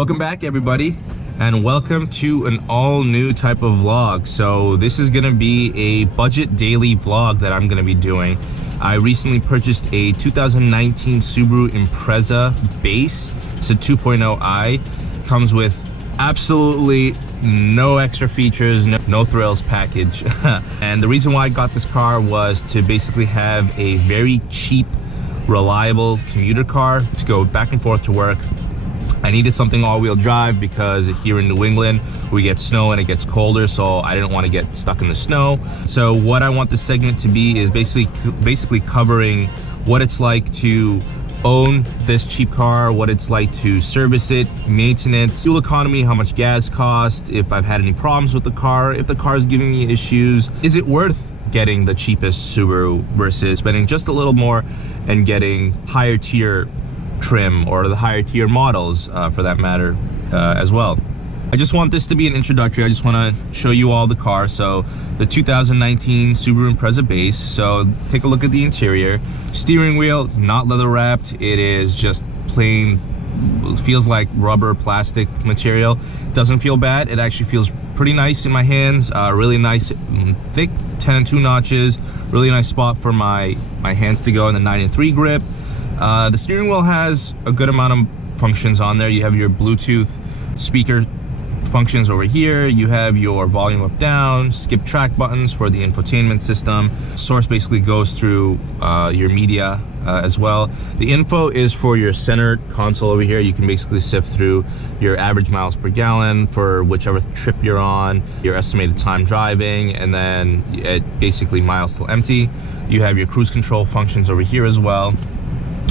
Welcome back, everybody, and welcome to an all-new type of vlog. So this is gonna be a budget daily vlog that I'm gonna be doing. I recently purchased a 2019 Subaru Impreza base. It's a 2.0i. Comes with absolutely no extra features, no thrills package. And the reason why I got this car was to basically have a very cheap, reliable commuter car to go back and forth to work. I needed something all-wheel drive because here in New England we get snow and it gets colder, so I didn't want to get stuck in the snow. So what I want this segment to be is basically covering what it's like to own this cheap car, what it's like to service it, maintenance, fuel economy, how much gas costs, if I've had any problems with the car, if the car is giving me issues. Is it worth getting the cheapest Subaru versus spending just a little more and getting higher tier trim, or the higher tier models for that matter as well. I just want this to be an introductory. I just want to show you all the car. So the 2019 Subaru Impreza base. So take a look at the interior. Steering wheel is not leather wrapped. It is just plain, feels like rubber plastic material. It doesn't feel bad. It actually feels pretty nice in my hands. Really nice, thick 10 and 2 notches. Really nice spot for my hands to go in the 9 and 3 grip. The steering wheel has a good amount of functions on there. You have your Bluetooth speaker functions over here. You have your volume up down, skip track buttons for the infotainment system. Source basically goes through your media as well. The info is for your center console over here. You can basically sift through your average miles per gallon for whichever trip you're on, your estimated time driving, and then basically miles till empty. You have your cruise control functions over here as well.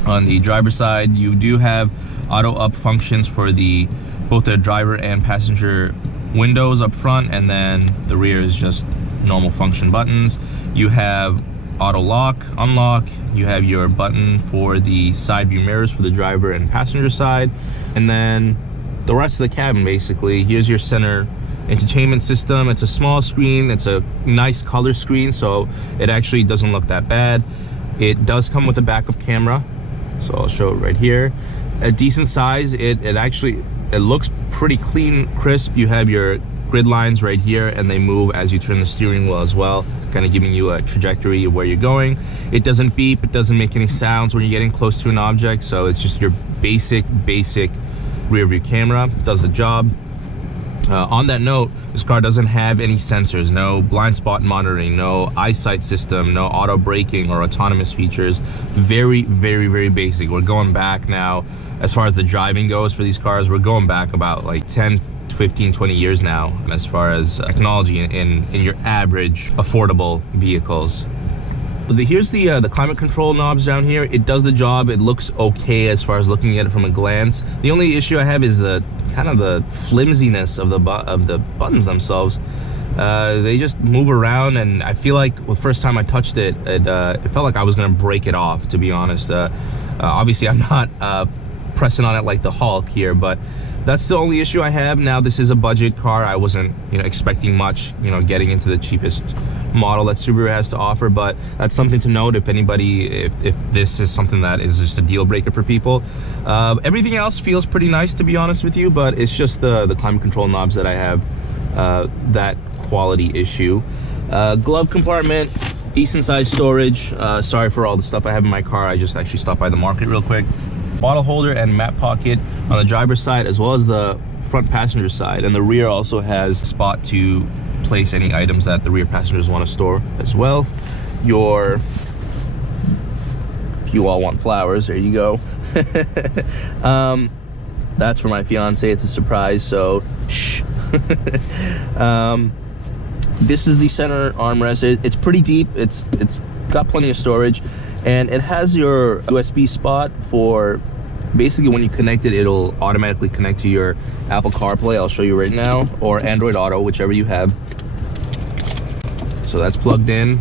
On the driver's side, you do have auto up functions for both the driver and passenger windows up front, and then the rear is just normal function buttons. You have auto lock, unlock. You have your button for the side view mirrors for the driver and passenger side, and then the rest of the cabin basically. Here's your center entertainment system. It's a small screen. It's a nice color screen, so it actually doesn't look that bad. It does come with a backup camera, so I'll show it right here. A decent size. It looks pretty clean, crisp. You have your grid lines right here, and they move as you turn the steering wheel as well, kind of giving you a trajectory of where you're going. It doesn't beep. It doesn't make any sounds when you're getting close to an object, so it's just your basic rear view camera. It does the job. On that note, this car doesn't have any sensors, no blind spot monitoring, no eyesight system, no auto braking or autonomous features. Very basic. We're going back now, as far as the driving goes for these cars, we're going back about like 10, 15, 20 years now as far as technology in your average affordable vehicles. Here's the climate control knobs down here. It does the job. It looks okay as far as looking at it from a glance. The only issue I have is the kind of the flimsiness of the buttons themselves. They just move around, and I feel like the first time I touched it, it felt like I was gonna break it off, to be honest. Obviously I'm not pressing on it like the Hulk here, but that's the only issue I have. Now, this is a budget car. I wasn't expecting much, getting into the cheapest model that Subaru has to offer, but that's something to note if this is something that is just a deal breaker for people. Everything else feels pretty nice, to be honest with you, but it's just the climate control knobs that I have that quality issue. Glove compartment, decent size storage. Sorry for all the stuff I have in my car. I just actually stopped by the market real quick. Bottle holder and map pocket on the driver's side, as well as the front passenger side, and the rear also has a spot to place any items that the rear passengers want to store as well. If you all want flowers, there you go. That's for my fiance. It's a surprise, so shh. This is the center armrest. It's pretty deep. It's got plenty of storage, and it has your USB spot for basically when you connect it, it'll automatically connect to your Apple CarPlay. I'll show you right now, or Android Auto, whichever you have. So that's plugged in,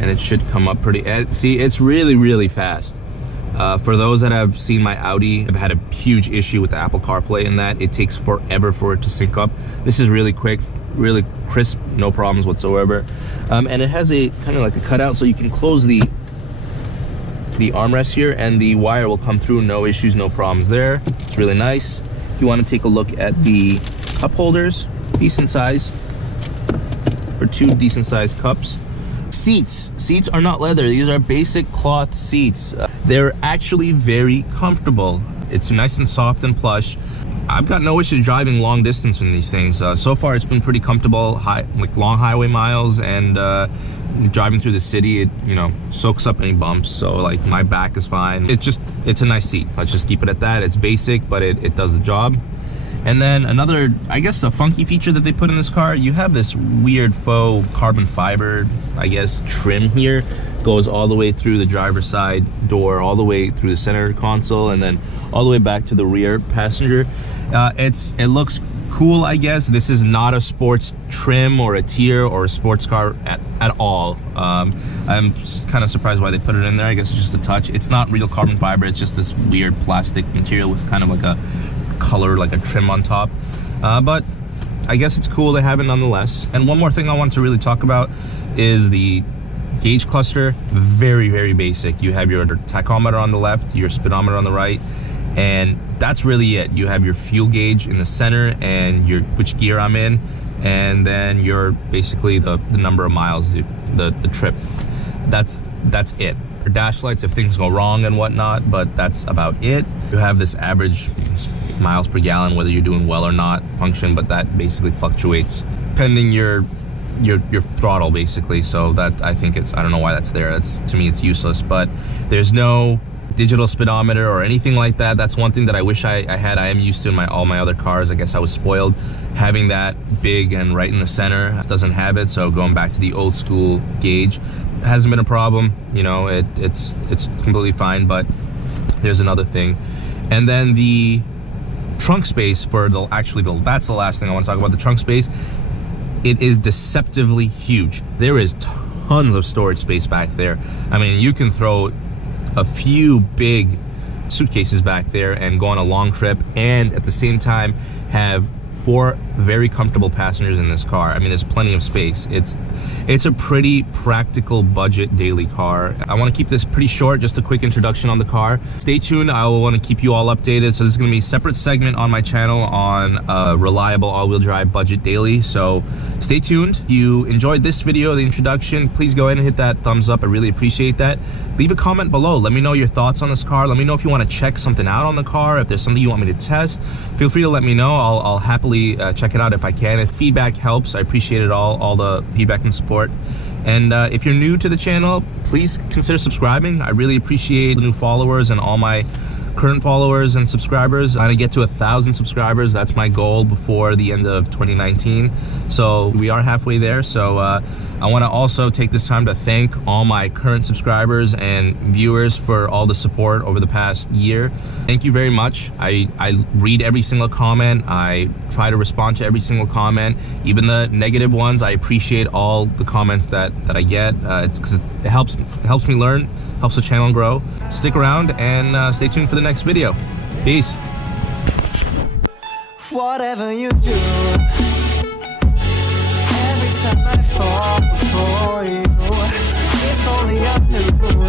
and it should come up pretty. See, it's really fast. For those that have seen my Audi, I've had a huge issue with the Apple CarPlay in that it takes forever for it to sync up. This is really quick, really crisp, no problems whatsoever. And it has a kind of like a cutout, so you can close the armrest here, and the wire will come through, no issues, no problems there. It's really nice. you want to take a look at the cup holders, decent size for 2 decent sized cups. Seats are not leather. These are basic cloth seats. They're actually very comfortable. It's nice and soft and plush. I've got no issues driving long distance in these things. So far it's been pretty comfortable, like long highway miles, and driving through the city, it, you know, soaks up any bumps. So like my back is fine. It's a nice seat. Let's just keep it at that. It's basic, but it does the job. And then another, I guess, a funky feature that they put in this car, you have this weird faux carbon fiber, I guess, trim here. Goes all the way through the driver's side door, all the way through the center console, and then all the way back to the rear passenger. It looks cool, I guess. This is not a sports trim or a tier or a sports car at all. I'm kind of surprised why they put it in there. I guess it's just a touch. It's not real carbon fiber. It's just this weird plastic material with kind of like a color, like a trim on top, but I guess it's cool to have it nonetheless. And one more thing I want to really talk about is the gauge cluster. Very, very basic. You have your tachometer on the left, your speedometer on the right, and that's really it. You have your fuel gauge in the center and which gear I'm in, and then your basically the number of miles, the trip. That's it. Your dash lights if things go wrong and whatnot, but that's about it. You have this average miles per gallon, whether you're doing well or not function, but that basically fluctuates pending your throttle basically. So that, I think I don't know why that's there. To me it's useless. But there's no digital speedometer or anything like that. That's one thing that I wish I had. I am used to in all my other cars. I guess I was spoiled having that big and right in the center. It doesn't have it, so going back to the old school gauge hasn't been a problem. You know, it's completely fine. But there's another thing, and then the trunk space for that's the last thing I want to talk about. The trunk space, it is deceptively huge. There is tons of storage space back there. I mean, you can throw a few big suitcases back there and go on a long trip, and at the same time have 4 very comfortable passengers in this car. I mean, there's plenty of space. It's a pretty practical budget daily car. I want to keep this pretty short, just a quick introduction on the car. Stay tuned. I will want to keep you all updated. So this is going to be a separate segment on my channel on reliable all-wheel drive budget daily. So stay tuned. If you enjoyed this video, the introduction, please go ahead and hit that thumbs up. I really appreciate that. Leave a comment below. Let me know your thoughts on this car. Let me know if you want to check something out on the car. If there's something you want me to test, feel free to let me know. I'll happily check it out if I can. If feedback helps, I appreciate it all the feedback and support. And if you're new to the channel, please consider subscribing. I really appreciate the new followers and all my current followers and subscribers. I'm gonna get to 1,000 subscribers. That's my goal before the end of 2019. So we are halfway there. So I want to also take this time to thank all my current subscribers and viewers for all the support over the past year. Thank you very much. I read every single comment. I try to respond to every single comment, even the negative ones. I appreciate all the comments that I get. It's because it helps me learn, helps the channel grow. Stick around and stay tuned for the next video. Peace. Whatever you do, every time I fall before you, if only I knew